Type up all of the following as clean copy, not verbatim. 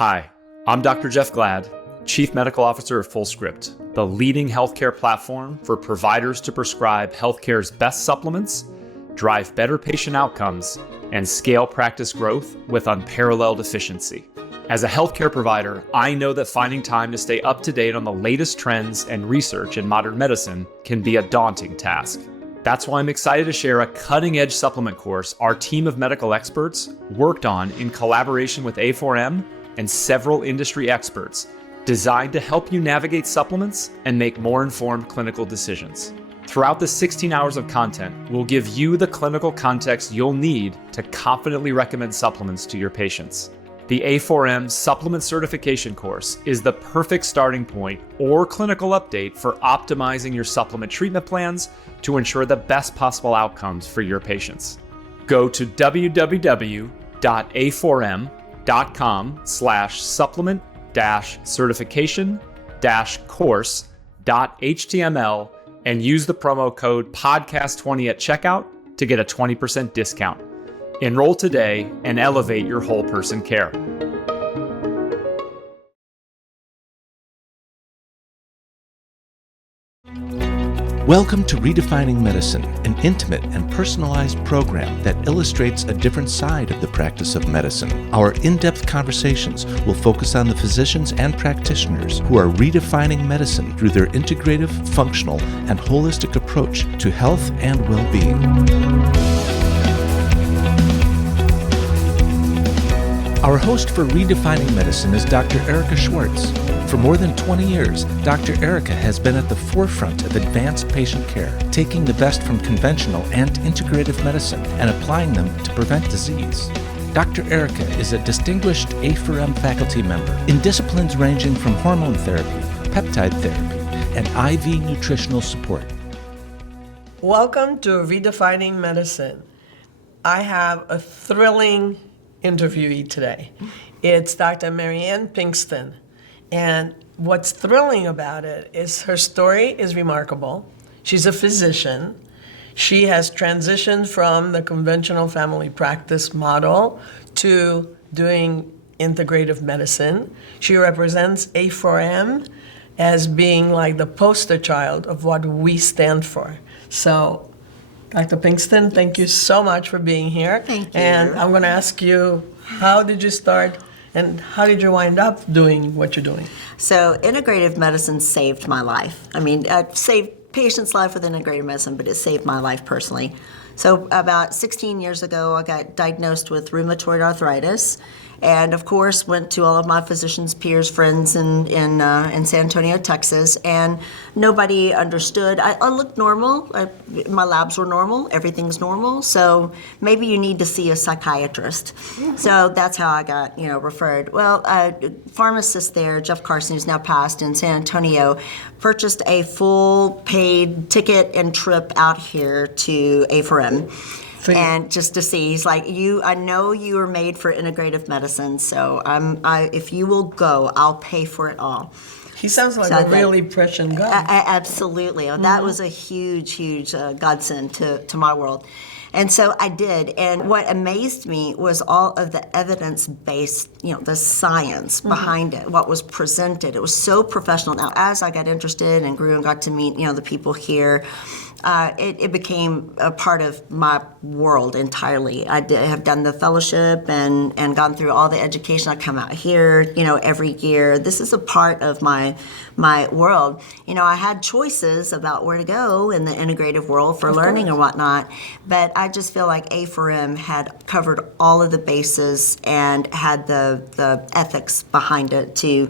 Hi, I'm Dr. Jeff Glad, Chief Medical Officer of FullScript, the leading healthcare platform for providers to prescribe healthcare's best supplements, drive better patient outcomes, and scale practice growth with unparalleled efficiency. As a healthcare provider, I know that finding time to stay up to date on the latest trends and research in modern medicine can be a daunting task. That's why I'm excited to share a cutting-edge supplement course our team of medical experts worked on in collaboration with A4M and several industry experts, designed to help you navigate supplements and make more informed clinical decisions. Throughout the 16 hours of content, we'll give you the clinical context you'll need to confidently recommend supplements to your patients. The A4M Supplement Certification course is the perfect starting point or clinical update for optimizing your supplement treatment plans to ensure the best possible outcomes for your patients. Go to www.a4m.com/supplement-certification-course.html and use the promo code podcast20 at checkout to get a 20% discount. Enroll today and elevate your whole person care. Welcome to Redefining Medicine, an intimate and personalized program that illustrates a different side of the practice of medicine. Our in-depth conversations will focus on the physicians and practitioners who are redefining medicine through their integrative, functional, and holistic approach to health and well-being. Our host for Redefining Medicine is Dr. Erica Schwartz. For more than 20 years, Dr. Erica has been at the forefront of advanced patient care, taking the best from conventional and integrative medicine and applying them to prevent disease. Dr. Erica is a distinguished A4M faculty member in disciplines ranging from hormone therapy, peptide therapy, and IV nutritional support. Welcome to Redefining Medicine. I have a thrilling interviewee today. It's Dr. Marianne Pinkston. And what's thrilling about it is her story is remarkable. She's a physician. She has transitioned from the conventional family practice model to doing integrative medicine. She represents A4M as being like the poster child of what we stand for. So, Dr. Pinkston, thank you so much for being here. Thank you. And I'm going to ask you, how did you start and how did you wind up doing what you're doing? So integrative medicine saved my life. I mean, it saved patients' life with integrative medicine, but it saved my life personally. So about 16 years ago, I got diagnosed with rheumatoid arthritis. And of course, went to all of my physicians' peers, friends in San Antonio, Texas, and nobody understood. I looked normal. My labs were normal. Everything's normal. So maybe you need to see a psychiatrist. Mm-hmm. So that's how I got, referred. Well, a pharmacist there, Jeff Carson, who's now passed in San Antonio, purchased a full paid ticket and trip out here to A4M. And just to see, he's like, I know you are made for integrative medicine, so if you will go, I'll pay for it all. He sounds like a really prescient guy. Absolutely. Mm-hmm. That was a huge, huge godsend to my world. And so I did. And what amazed me was all of the evidence-based, the science behind it, what was presented. It was so professional. Now, as I got interested and grew and got to meet, the people here, it became a part of my world entirely. I have done the fellowship and gone through all the education. I come out here, every year. This is a part of my world. I had choices about where to go in the integrative world for learning and whatnot, but I just feel like A4M had covered all of the bases and had the ethics behind it to,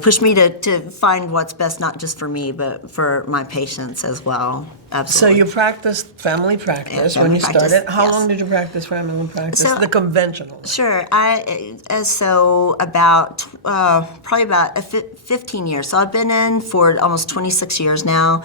push me to find what's best, not just for me, but for my patients as well. Absolutely. So you practiced family practice when you started. How long did you practice family practice? The conventional. Sure. So about probably about 15 years. So I've been in for almost 26 years now.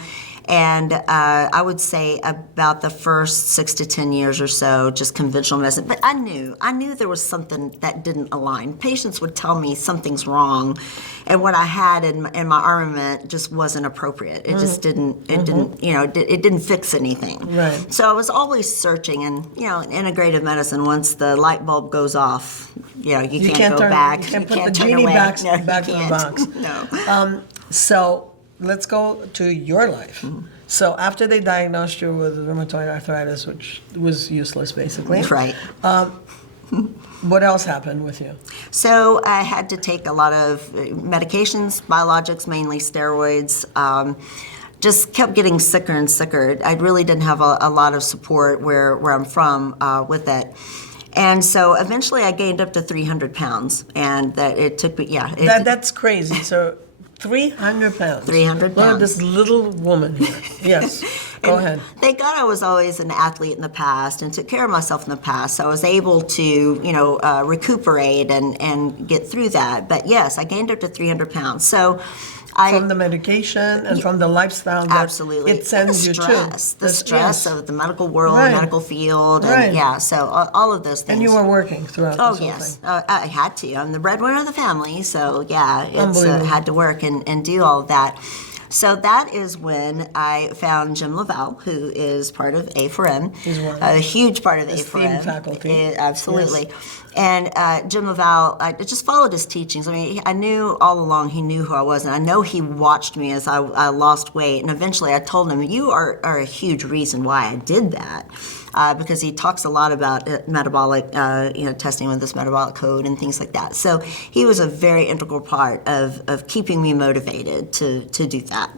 And I would say about the first 6 to 10 years or so, just conventional medicine. But I knew there was something that didn't align. Patients would tell me something's wrong, and what I had in my armament just wasn't appropriate. It just didn't. It didn't. It didn't fix anything. Right. So I was always searching, and in integrative medicine, once the light bulb goes off, you can't go back. You can't put the turn genie away. back No, in the box. No. So let's go to your life. So after they diagnosed you with rheumatoid arthritis, which was useless basically. Right. What else happened with you? So I had to take a lot of medications, biologics, mainly steroids. Just kept getting sicker and sicker. I really didn't have a lot of support where I'm from with it. And so eventually I gained up to 300 pounds. And that it took me, That's crazy. So 300 pounds. 300 Look at pounds. this little woman here. Yes. Go ahead. Thank God I was always an athlete in the past and took care of myself in the past. So I was able to, recuperate and get through that. But yes, I gained up to 300 pounds. So From the medication and from the lifestyle that absolutely. it sends you to. The stress of the medical world, Right. medical field, Right. and so all of those things. And you were working throughout Oh, this whole yes. thing. I had to. I'm the breadwinner of the family, so it's Unbelievable. had to work and do all of that. So that is when I found Jim Lavelle, who is part of A4M, He's one. a huge part of Esteemed A4M. faculty. Absolutely. And Jim Lavelle, I just followed his teachings. I mean, I knew all along he knew who I was, and I know he watched me as I lost weight. And eventually I told him, you are a huge reason why I did that. Because he talks a lot about metabolic, testing with this metabolic code and things like that. So he was a very integral part of keeping me motivated to do that.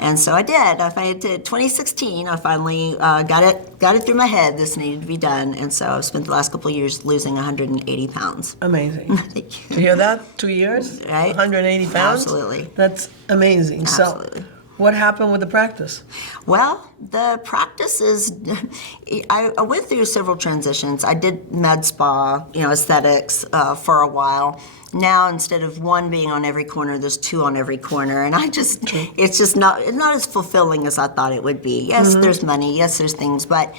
And so I did. I finally did. 2016, I finally got it through my head. This needed to be done. And so I've spent the last couple of years losing 180 pounds. Amazing. To hear that? 2 years? Right. 180 pounds? Absolutely. That's amazing. Absolutely. So what happened with the practice? Well, the practice is, I went through several transitions. I did med spa, aesthetics for a while. Now, instead of one being on every corner, there's two on every corner. And it's just not as fulfilling as I thought it would be. Yes, there's money. Yes, there's things. But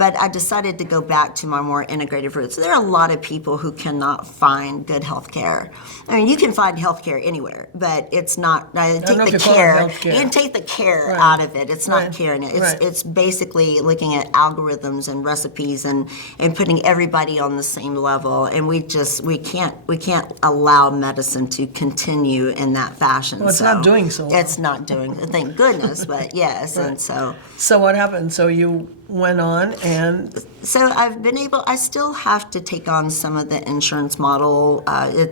I decided to go back to my more integrative roots. There are a lot of people who cannot find good health care. I mean, you can find health care anywhere, but it's not, take the care. You can take the care out of it. It's not caring. It's basically looking at algorithms and recipes and putting everybody on the same level. And we can't allow medicine to continue in that fashion. Well, it's not doing so well. It's not doing, thank goodness, but yes. And so. So what happened? So you went on and... So I still have to take on some of the insurance model.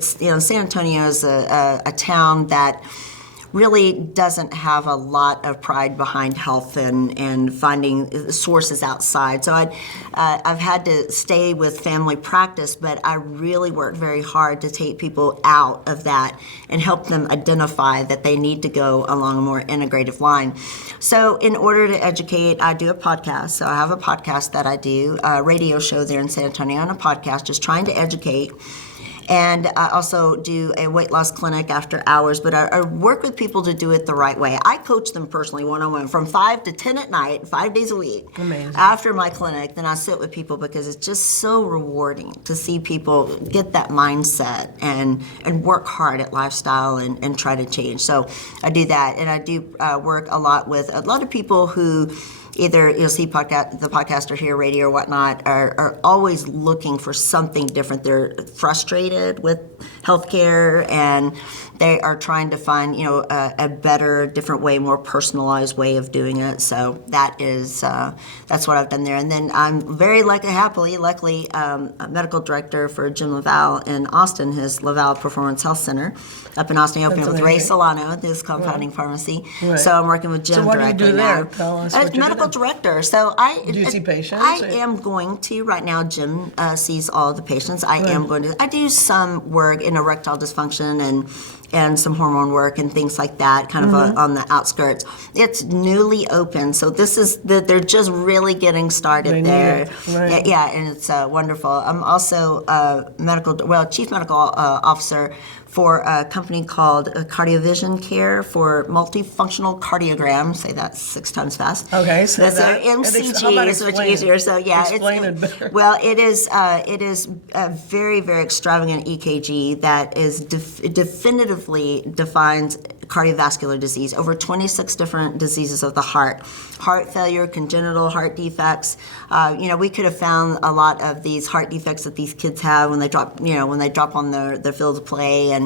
San Antonio is a town that really doesn't have a lot of pride behind health and finding sources outside. So I've had to stay with family practice, but I really work very hard to take people out of that and help them identify that they need to go along a more integrative line. So in order to educate, I do a podcast. So I have a podcast that I do, a radio show there in San Antonio, and a podcast just trying to educate. And I also do a weight loss clinic after hours, but I work with people to do it the right way. I coach them personally one-on-one from 5 to 10 at night, 5 days a week. Amazing. After my clinic, then I sit with people because it's just so rewarding to see people get that mindset and work hard at lifestyle and try to change. So I do that, and I do work a lot with a lot of people who either you'll see the podcast or hear radio or whatnot, are always looking for something different. They're frustrated with healthcare and they are trying to find, a better, different way, more personalized way of doing it. So that's what I've done there. And then I'm very luckily, a medical director for Jim Lavelle in Austin, his Lavelle Performance Health Center up in Austin. I opened it with Ray Solano, this compounding pharmacy. Right. So I'm working with Jim So what do you directly do there? now. Tell us what you medical do. Director. So Do you see patients? I am going to right now. Jim sees all the patients. I am going to. I do some work in erectile dysfunction and some hormone work and things like that, kind of on the outskirts. It's newly open, so they're just really getting started there. Right. Yeah, and it's wonderful. I'm also chief medical officer for a company called Cardiovision Care for multifunctional cardiogram. Say that 6 times fast. Okay, so that's that, their MCG. how about Is much explain easier. it? So yeah, Explain it better. Well, it is a very, very extravagant EKG that is definitively defines cardiovascular disease, over 26 different diseases of the heart failure, congenital heart defects. We could have found a lot of these heart defects that these kids have when they drop on their field of play,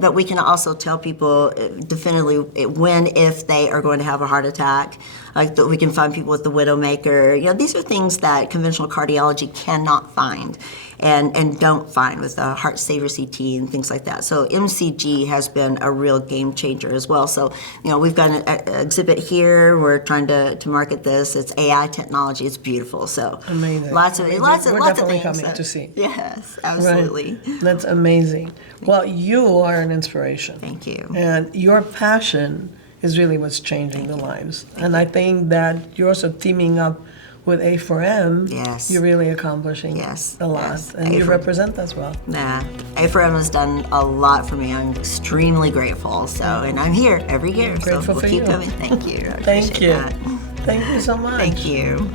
but we can also tell people definitively when, if they are going to have a heart attack. Like we can find people with the widowmaker. These are things that conventional cardiology cannot find. And don't find with the heart saver CT and things like that. So MCG has been a real game changer as well. So we've got an exhibit here. We're trying to market this. It's AI technology. It's beautiful. So amazing. Lots of definitely things coming to see. Yes, absolutely. Right. That's amazing. Well, you are an inspiration. Thank you. And your passion is really what's changing the lives. And I think that you're also teaming up with A4M, yes, you're really accomplishing a lot, and you represent us well. Yeah, A4M has done a lot for me. I'm extremely grateful. So, and I'm here every year. Grateful so we'll for keep you. coming. Thank you. Thank you. Thank you so much. Thank you.